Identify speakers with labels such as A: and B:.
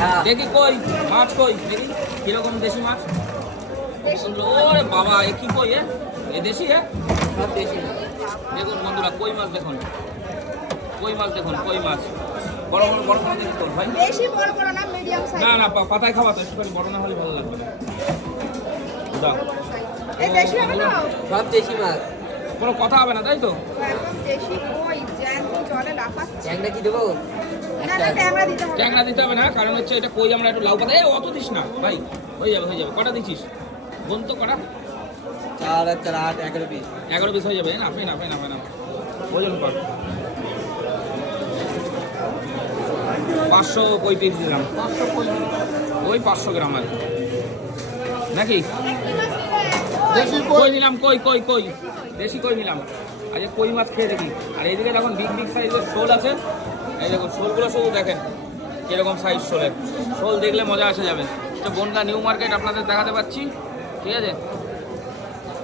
A: হ্যাঁ।
B: দেখি কই মাছ কই? দেখি কীরকম দেশি মাছ? ওরে বাবা এ কি কই এ? এ দেশি এ?
A: দেশি
B: দেখুন বন্ধুরা কই মাছ দেখুন? কই মাছ দেখুন কই মাছ? বড় বড় বড় মাছ দেখি তোর ভাই।
C: বেশি বড় বড় না মিডিয়াম সাইজ
B: না না পাতায় খাওয়া তো একটুখানি বড় না হলে ভালো লাগবে না। দাও।
C: এই বেশি হবে না?
A: সব দেশি মাছ।
B: কোনো কথা হবে না তাই তো?
C: একদম দেশি। জলে লাফাচ্ছে।
A: ট্যাংরা কি দেবো?
C: ট্যাংরা দিতে হবে।
B: ট্যাংরা দিতে হবে না কারণ হচ্ছে এটা কই আমরা একটু লাউ পাতা। এ অত দিস না ভাই হয়ে যাবে হয়ে যাবে। কটা দিচ্ছিস বোন তো কটা?
A: চার চার আট এগারো পিস
B: এগারো পিস হয়ে যাবে। না ফেনা ফেনা ফেনা ওজন কর পাঁচশো পঁয়ত্রিশ দিলাম ওই পাঁচশো গ্রাম আর। নাকি? কই নিলাম কই কই কই? দেশি কই নিলাম? আজকে কই মাছ খেয়ে দেখি। আর এইদিকে দেখুন বিগ বিগ সাইজের শোল আছে। এই দেখুন, শোলগুলো শুধু দেখেন কীরকম সাইজ শোলের। শোল দেখলে মজা আসে যাবে। তো বনগা নিউ মার্কেট, আপনাদের দেখাতে পাচ্ছি। ঠিক আছে?